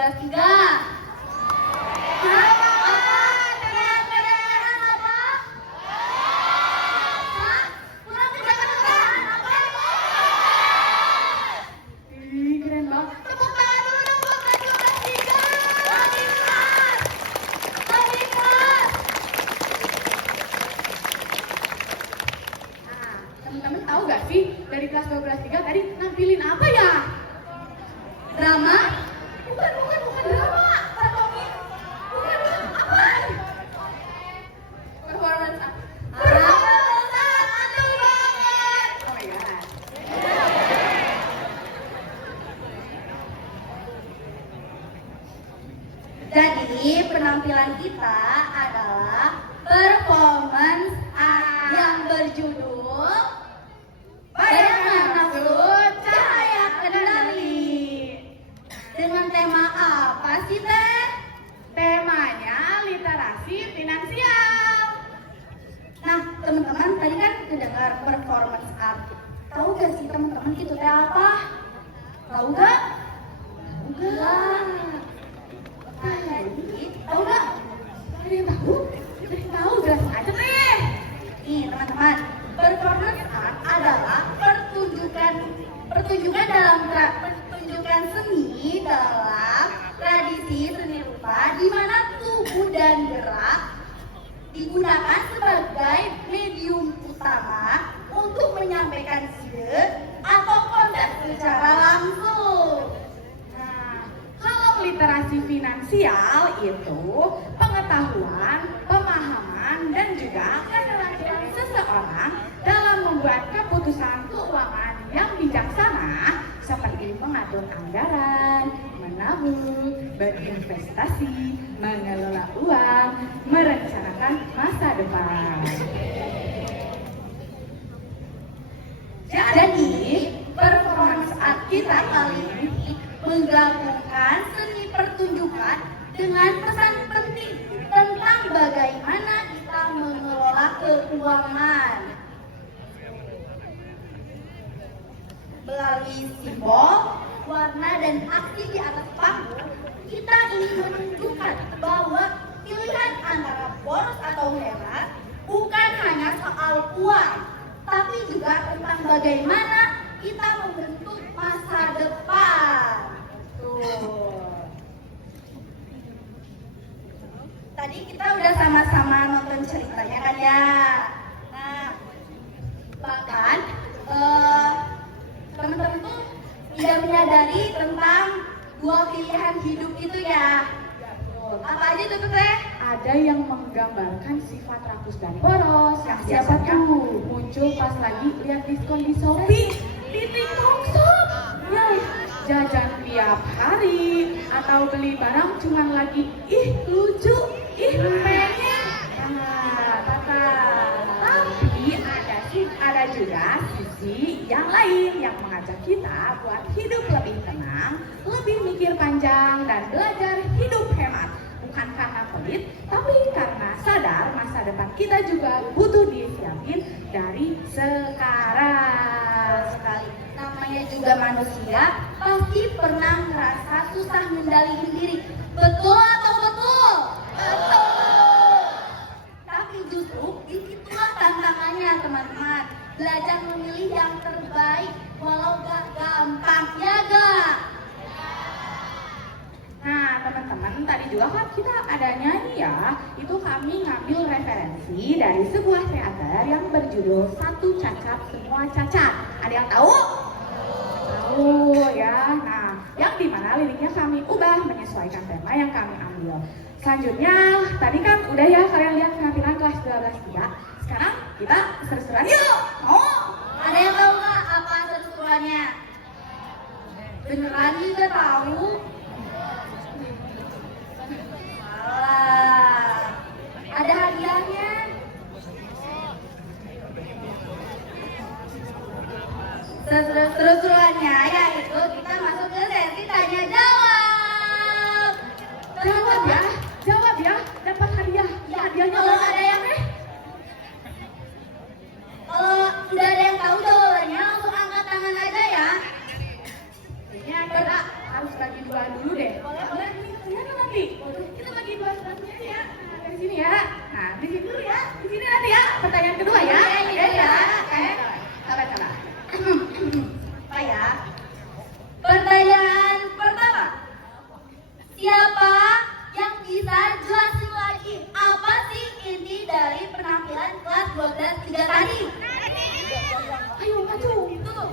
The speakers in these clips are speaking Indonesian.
12-3. Teman-teman tahu gak sih dari kelas 12-3 tadi nampilin apa ya? Drama? Bukan drama. Performance. Bukan apa? Performance. Oh my god. Jadi penampilan kita adalah performance yang berjudul Bayangan Nafsu Cahaya Kendali. Dengan tema apa sih Teh? Temanya literasi finansial. Nah teman-teman tadi kan mendengar performance art. Tahu gak sih teman-teman itu teh apa? Tahu gak? Enggak. Tadi tahu gak? Ada yang tahu? Ada yang tahu, jelas aja teh. Nih teman-teman, performance art adalah pertunjukan seni dalam tradisi seni rupa di mana tubuh dan gerak digunakan sebagai medium utama untuk menyampaikan ide atau konsep secara langsung. Nah, kalau literasi finansial itu pengetahuan, pemahaman, dan juga keterampilan seseorang dalam membuat keputusan keuangan yang bijaksana seperti mengatur anggaran, menabung, berinvestasi, mengelola uang, merencanakan masa depan. Jadi, performance art kita kali ini menggabungkan seni pertunjukan dengan pesan penting tentang bagaimana kita mengelola keuangan. Melalui simbol, warna, dan aksi di atas panggung, kita ingin menunjukkan bahwa pilihan antara boros atau hemat bukan hanya soal uang, tapi juga tentang bagaimana kita membentuk masa depan. Tuh. Tadi kita udah sama-sama nonton ceritanya kan ya. Nah, bahkan teman-teman tuh tidak menyadari tentang dua pilihan hidup itu ya. Apa aja tuh Teh? Ada yang menggambarkan sifat rakus dan boros yang Siapa biasanya muncul pas lagi lihat diskon di Shopee, di TikTok Shop. Ya, jajan tiap hari atau beli barang cuman lagi lucu, pengen. Nah, tapi ada juga sisi yang lain yang mengajak kita buat hidup lebih tenang, lebih mikir panjang, dan belajar hidup hemat. Bukan karena pelit, tapi karena sadar masa depan kita juga butuh disiapin dari sekarang. Sekali. Namanya juga manusia, pasti pernah merasa susah mengendalikan diri. Betul atau betul? Betul. Tapi justru disitulah tantangannya teman-teman. Belajar memilih yang terbaik, walau gak gampang, ya gak? Nah teman-teman, tadi juga kan kita ada nyanyi ya. Itu kami ngambil referensi dari sebuah teater yang berjudul Satu Cacat Semua Cacat. Ada yang tahu? Tahu ya. Nah, yang dimana liriknya kami ubah menyesuaikan tema yang kami ambil. Selanjutnya, tadi kan udah ya kalian lihat penampilan kelas 12-3. Sekarang kita seru-seruan yuk. Mau? Ada yang tahu nggak apa seruannya? Beneran juga tahu? Salah. Ada hadiahnya. Seru-seruannya yaitu kita masuk ke sesi tanya jawab. Jawab ya, dapat hadiah. Hadiahnya Kalau ada yang Kalau sudah ada yang tahu jawabannya, langsung angkat tangan aja ya. kita harus bagi dua dulu deh. Boleh. sini ya. Nah, di sini dulu ya. Di sini nanti ya. Pertanyaan kedua ya. Ya. Coba. Apa ya? Pertanyaan pertama. Siapa yang bisa jelasin lagi apa sih inti dari penampilan kelas 12 3 tadi? Ayo maju. Tuh,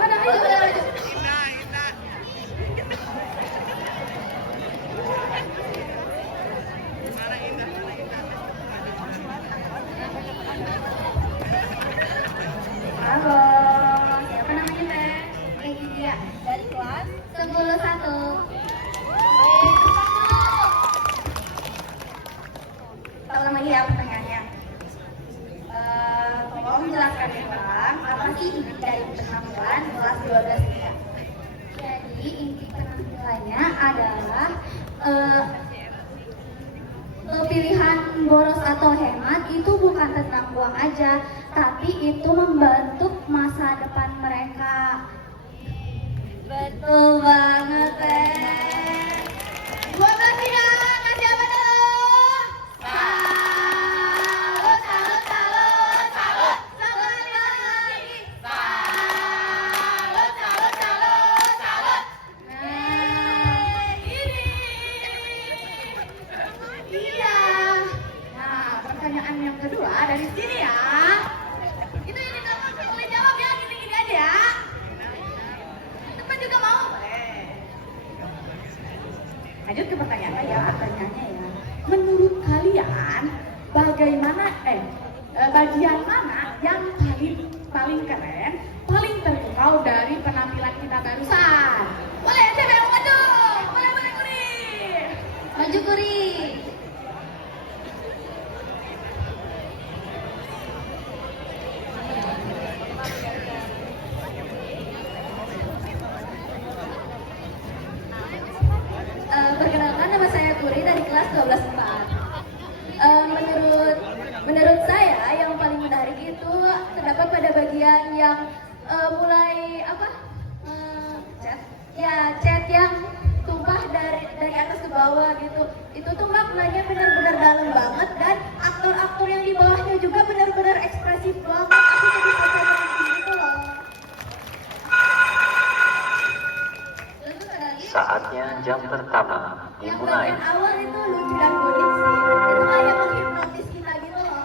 ada ayo. Halo, siapa namanya Teh? Iya, dari kelas 11. Ulang lagi ya pertanyaannya. Tolong jelaskan ya Bang, apa sih inti dari penampilan kelas 12 ya? Jadi inti penampilannya adalah pilihan boros atau hemat itu bukan tentang uang aja, tapi itu membentuk masa depan mereka. Betul banget Teh. 12 ya, kasih apa dong? Salut. Salut lagi. Salut. Ini. Iya. Nah, pertanyaan yang kedua dari sini ya. Itu yang kamu boleh jawab ya, gini-gini aja ya. Teman juga mau? Lanjut ke pertanyaan ya. Pertanyaannya ya. Menurut kalian bagaimana bagian mana yang paling keren, paling terpukau dari penampilan kita barusan? Boleh, siapa yang mau maju? Boleh Kuri. Maju Kuri. Perkenalkan, nama saya Kuri dari kelas 12 Menurut saya yang paling menarik itu terdapat pada bagian yang mulai cat yang tumpah dari atas ke bawah gitu. Itu tuh maknanya benar-benar dalam banget, dan aktor-aktor yang di bawahnya juga benar-benar ekspresif banget. Aku jadi sampai gitu loh. Terus ada lagi. Saatnya jam pertama Yang dimulai. bagian awal itu lucu dan unik sih. Itu kayak menghipnotis kita gitu loh.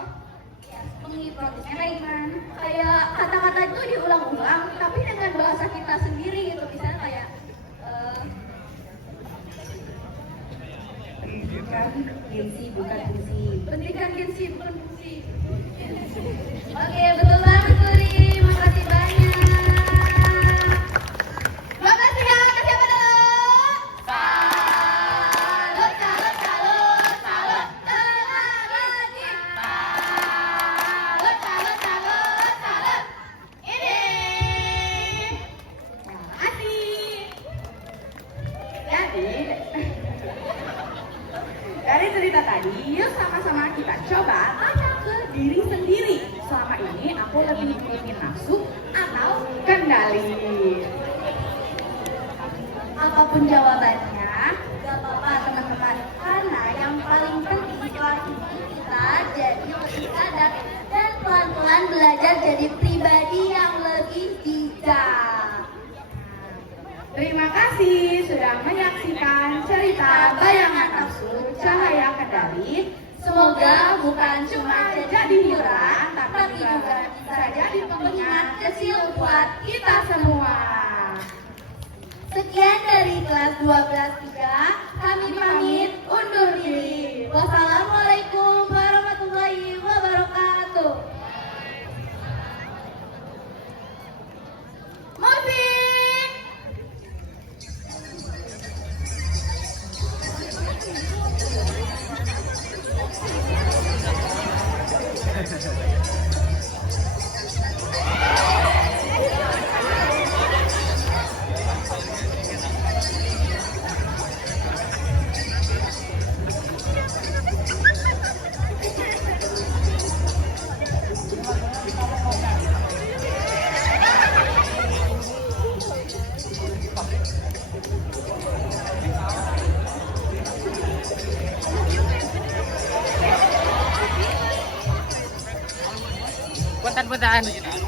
Ya, menghipnotisnya kayak gimana? Kayak kata-kata itu diulang-ulang, tapi dengan bahasa kita sendiri gitu. Misalnya kayak pendidikan gengsi bukan fungsi. Pendidikan gengsi bukan fungsi. Oke, betul banget Kuri. Makasih banyak. 12 ya, kasih apa dulu? Salut. Lagi. Salut. Ini. Makasih. Jadi dari cerita tadi, yuk sama-sama kita coba tanya ke diri sendiri. Selama ini aku lebih ingin nafsu atau kendali? Apapun jawabannya, gak apa-apa teman-teman. Karena yang paling penting setelah ini kita jadi lebih sadar dan pelan-pelan belajar jadi pribadi yang lebih bijak. Terima kasih sudah menyaksikan cerita Bayangan Nafsu Cahaya Kendali. Semoga bukan cuma jadi hiburan, tapi juga bisa jadi pengingat kecil buat kita semua. Sekian dari kelas 12-3, kami pamit undur diri. Wassalamualaikum warahmatullahi wabarakatuh. Musik! Cepetan.